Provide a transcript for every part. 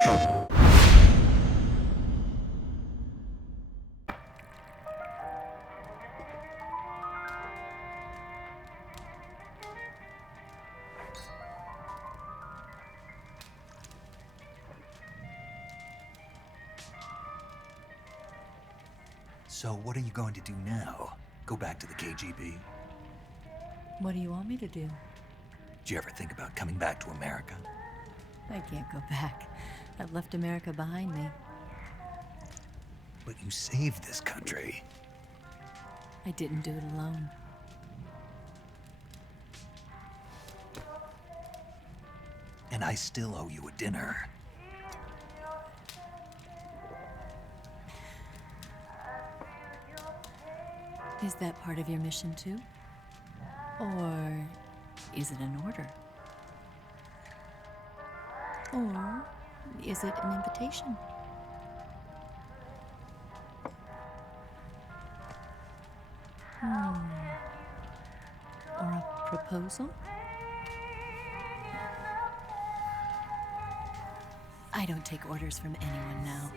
So what are you going to do now? Go back to the KGB? What do you want me to do? Did you ever think about coming back to America? I can't go back. I've left America behind me. But you saved this country. I didn't do it alone. And I still owe you a dinner. Is that part of your mission too? Or is it an order? Or is it an invitation? Or a proposal? I don't take orders from anyone now.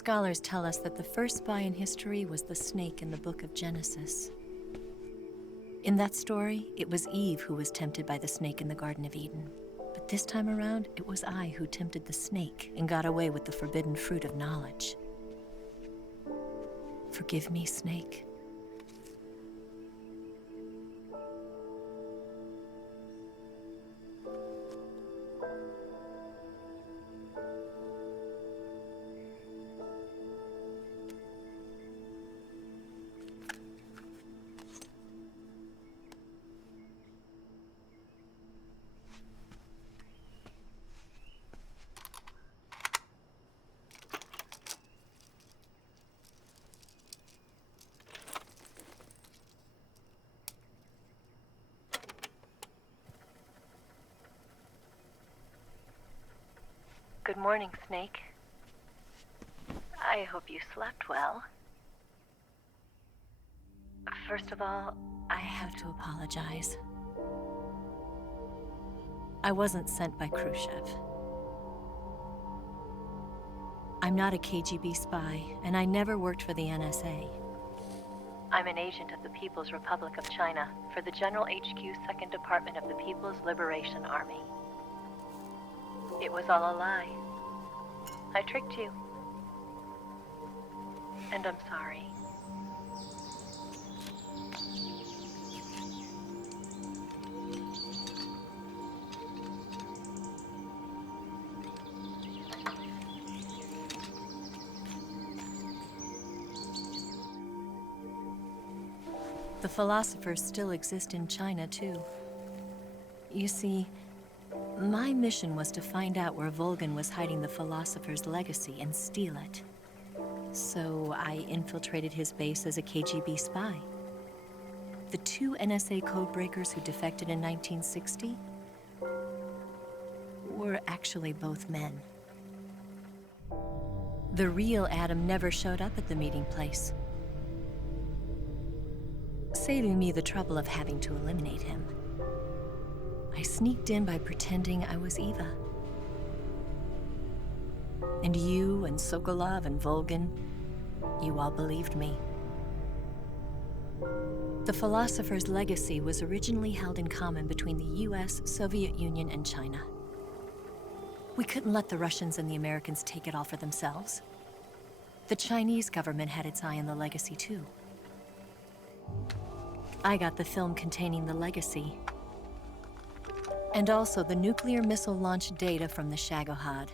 Scholars tell us that the first spy in history was the snake in the book of Genesis. In that story, it was Eve who was tempted by the snake in the Garden of Eden. But this time around, it was I who tempted the snake and got away with the forbidden fruit of knowledge. Forgive me, snake. Good morning, Snake. I hope you slept well. First of all, I have to apologize. I wasn't sent by Khrushchev. I'm not a KGB spy, and I never worked for the NSA. I'm an agent of the People's Republic of China for the General HQ 2nd Department of the People's Liberation Army. It was all a lie. I tricked you. And I'm sorry. The philosophers still exist in China, too. You see, my mission was to find out where Volgin was hiding the philosopher's legacy and steal it. So I infiltrated his base as a KGB spy. The two NSA codebreakers who defected in 1960 were actually both men. The real Adam never showed up at the meeting place, saving me the trouble of having to eliminate him. I sneaked in by pretending I was Eva. And you and Sokolov and Volgin, you all believed me. The philosopher's legacy was originally held in common between the US, Soviet Union, and China. We couldn't let the Russians and the Americans take it all for themselves. The Chinese government had its eye on the legacy, too. I got the film containing the legacy, and also the nuclear missile launch data from the Shagohod.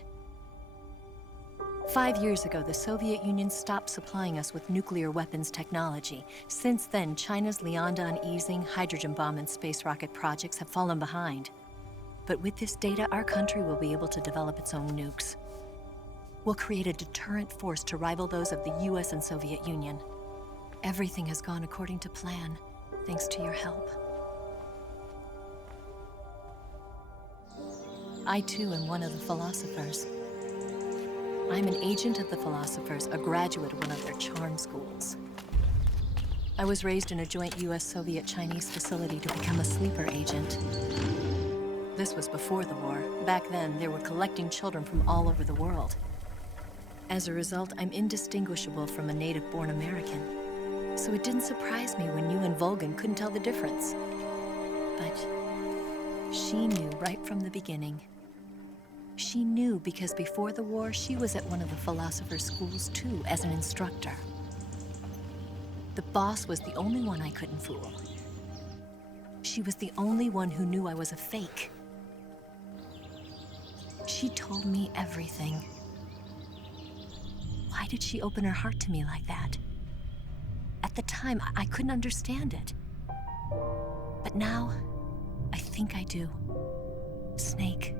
5 years ago, the Soviet Union stopped supplying us with nuclear weapons technology. Since then, China's Liaodong easing, hydrogen bomb, and space rocket projects have fallen behind. But with this data, our country will be able to develop its own nukes. We'll create a deterrent force to rival those of the US and Soviet Union. Everything has gone according to plan, thanks to your help. I, too, am one of the philosophers. I'm an agent of the philosophers, a graduate of one of their charm schools. I was raised in a joint US-Soviet-Chinese facility to become a sleeper agent. This was before the war. Back then, they were collecting children from all over the world. As a result, I'm indistinguishable from a native-born American. So it didn't surprise me when you and Volgin couldn't tell the difference. But she knew right from the beginning. She knew because before the war, she was at one of the philosopher's schools too, as an instructor. The boss was the only one I couldn't fool. She was the only one who knew I was a fake. She told me everything. Why did she open her heart to me like that? At the time, I couldn't understand it. But now, I think I do. Snake.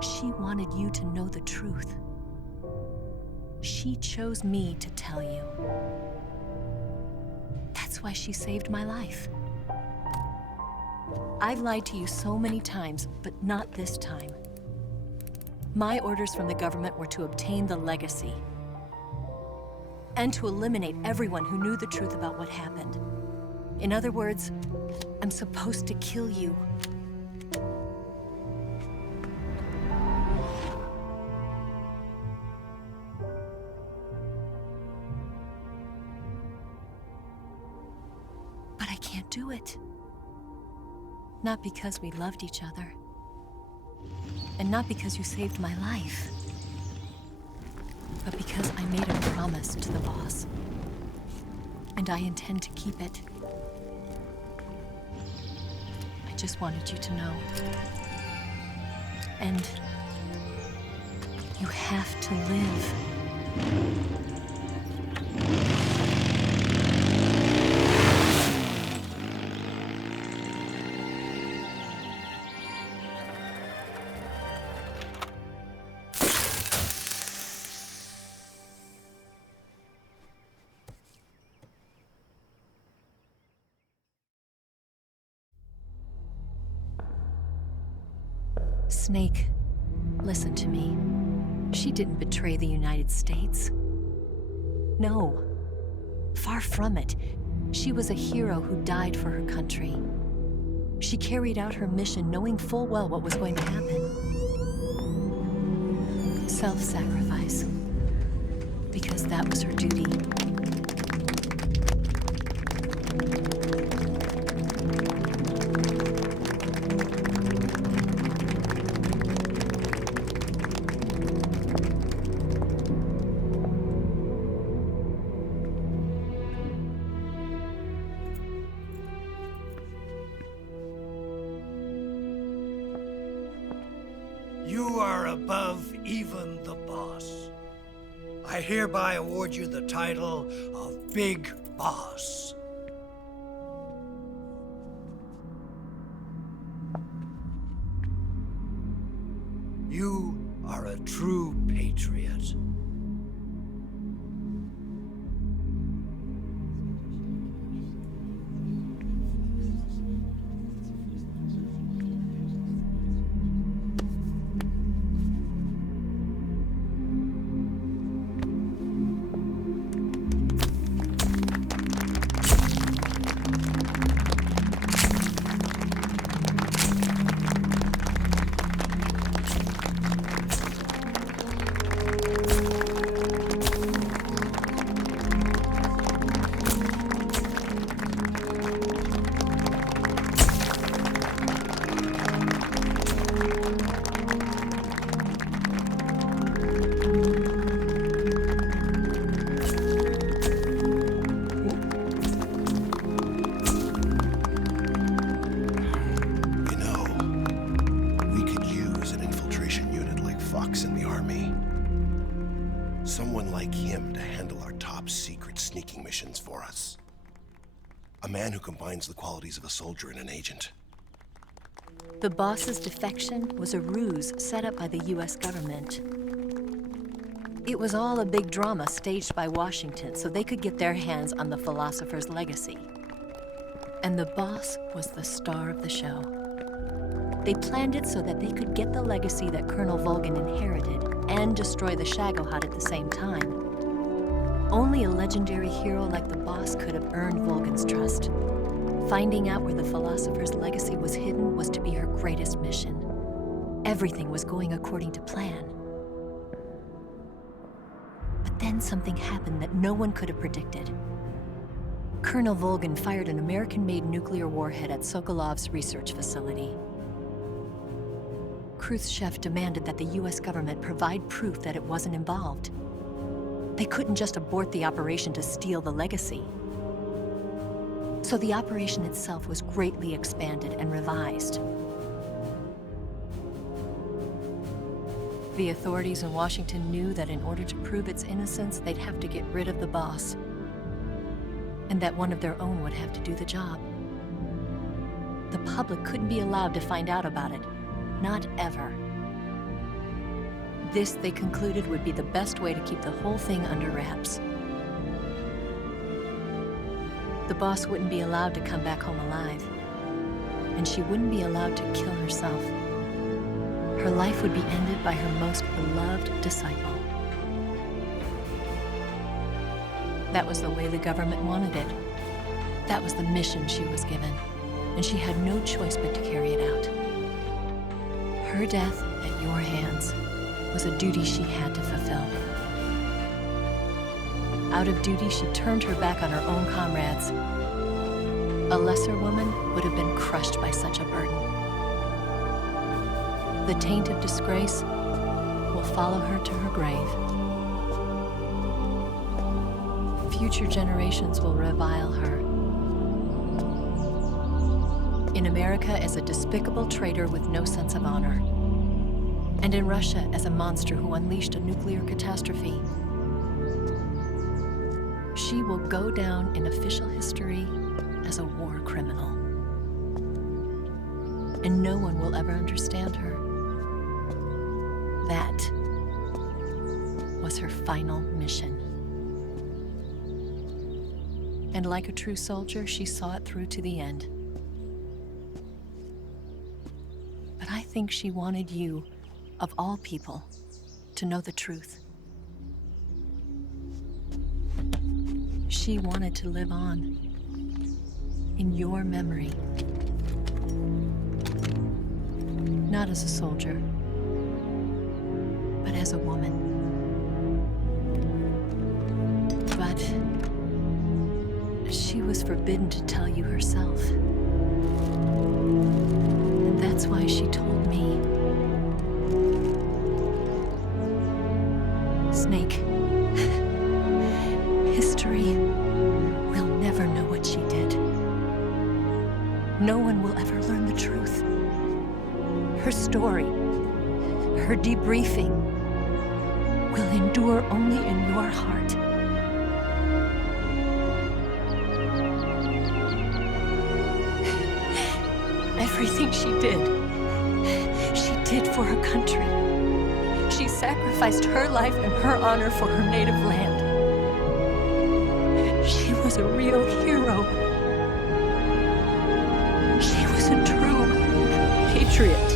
She wanted you to know the truth. She chose me to tell you. That's why she saved my life. I've lied to you so many times, but not this time. My orders from the government were to obtain the legacy and to eliminate everyone who knew the truth about what happened. In other words, I'm supposed to kill you. But I can't do it. Not because we loved each other. And not because you saved my life. But because I made a promise to the boss. And I intend to keep it. I just wanted you to know. And you have to live. Snake, listen to me. She didn't betray the United States. No, far from it. She was a hero who died for her country. She carried out her mission knowing full well what was going to happen. Self-sacrifice. Because that was her duty. You are above even the boss. I hereby award you the title of Big Boss. You are a true patriot. Someone like him to handle our top secret sneaking missions for us. A man who combines the qualities of a soldier and an agent. The boss's defection was a ruse set up by the US government. It was all a big drama staged by Washington so they could get their hands on the philosopher's legacy. And the boss was the star of the show. They planned it so that they could get the legacy that Colonel Volgin inherited and destroy the Shagohod at the same time. Only a legendary hero like the boss could have earned Volgin's trust. Finding out where the philosopher's legacy was hidden was to be her greatest mission. Everything was going according to plan. But then something happened that no one could have predicted. Colonel Volgin fired an American-made nuclear warhead at Sokolov's research facility. Khrushchev demanded that the US government provide proof that it wasn't involved. They couldn't just abort the operation to steal the legacy. So the operation itself was greatly expanded and revised. The authorities in Washington knew that in order to prove its innocence, they'd have to get rid of the boss, and that one of their own would have to do the job. The public couldn't be allowed to find out about it. Not ever. This, they concluded, would be the best way to keep the whole thing under wraps. The boss wouldn't be allowed to come back home alive, and she wouldn't be allowed to kill herself. Her life would be ended by her most beloved disciple. That was the way the government wanted it. That was the mission she was given, and she had no choice but to carry it out. Her death at your hands was a duty she had to fulfill. Out of duty, she turned her back on her own comrades. A lesser woman would have been crushed by such a burden. The taint of disgrace will follow her to her grave. Future generations will revile her. In America as a despicable traitor with no sense of honor. And in Russia as a monster who unleashed a nuclear catastrophe. She will go down in official history as a war criminal. And no one will ever understand her. That was her final mission. And like a true soldier, she saw it through to the end. But I think she wanted you, of all people, to know the truth. She wanted to live on in your memory. Not as a soldier, but as a woman. But she was forbidden to tell you herself. And that's why she told me. Snake, history will never know what she did. No one will ever learn the truth. Her story, her debriefing, will endure only in your heart. Everything she did for her country. sacrificed her life and her honor for her native land. She was a real hero. She was a true patriot.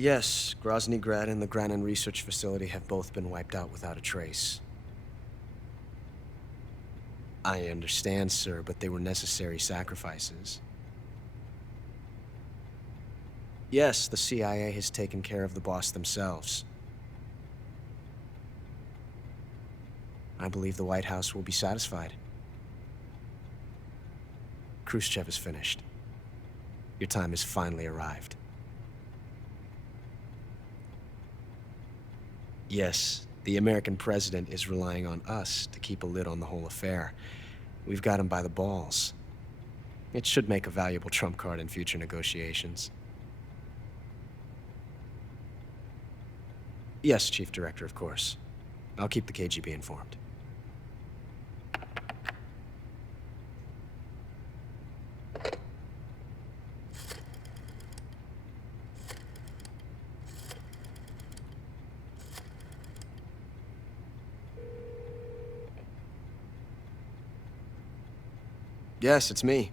Yes, Grozny Grad and the Granin Research Facility have both been wiped out without a trace. I understand, sir, but they were necessary sacrifices. Yes, the CIA has taken care of the boss themselves. I believe the White House will be satisfied. Khrushchev is finished. Your time has finally arrived. Yes, the American president is relying on us to keep a lid on the whole affair. We've got him by the balls. It should make a valuable trump card in future negotiations. Yes, Chief Director, of course. I'll keep the KGB informed. Yes, it's me.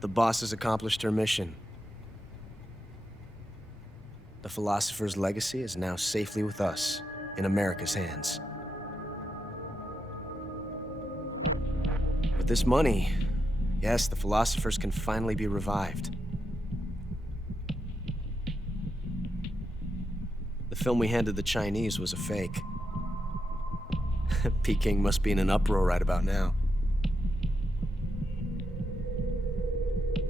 The boss has accomplished her mission. The philosopher's legacy is now safely with us, in America's hands. With this money, yes, the philosophers can finally be revived. The film we handed the Chinese was a fake. Peking must be in an uproar right about now.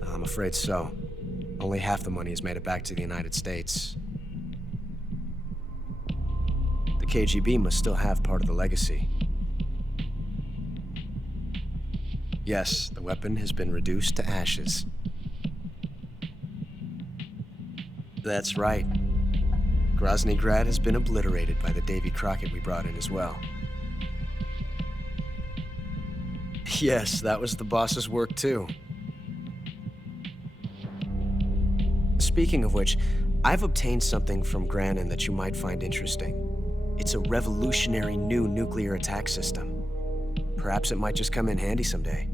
I'm afraid so. Only half the money has made it back to the United States. The KGB must still have part of the legacy. Yes, the weapon has been reduced to ashes. That's right. Grozny Grad has been obliterated by the Davy Crockett we brought in as well. Yes, that was the boss's work too. Speaking of which, I've obtained something from Granin that you might find interesting. It's a revolutionary new nuclear attack system. Perhaps it might just come in handy someday.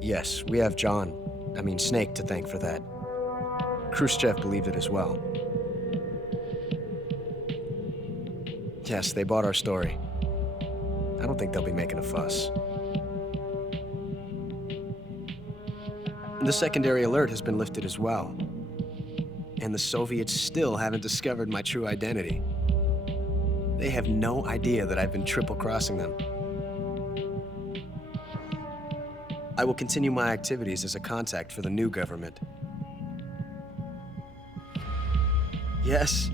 Yes, we have Snake to thank for that. Khrushchev believed it as well. Yes, they bought our story. I don't think they'll be making a fuss. The secondary alert has been lifted as well. And the Soviets still haven't discovered my true identity. They have no idea that I've been triple-crossing them. I will continue my activities as a contact for the new government. Yes,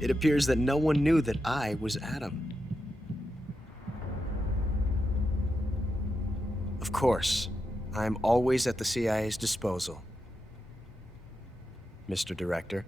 it appears that no one knew that I was Adam. Of course, I'm always at the CIA's disposal. Mr. Director.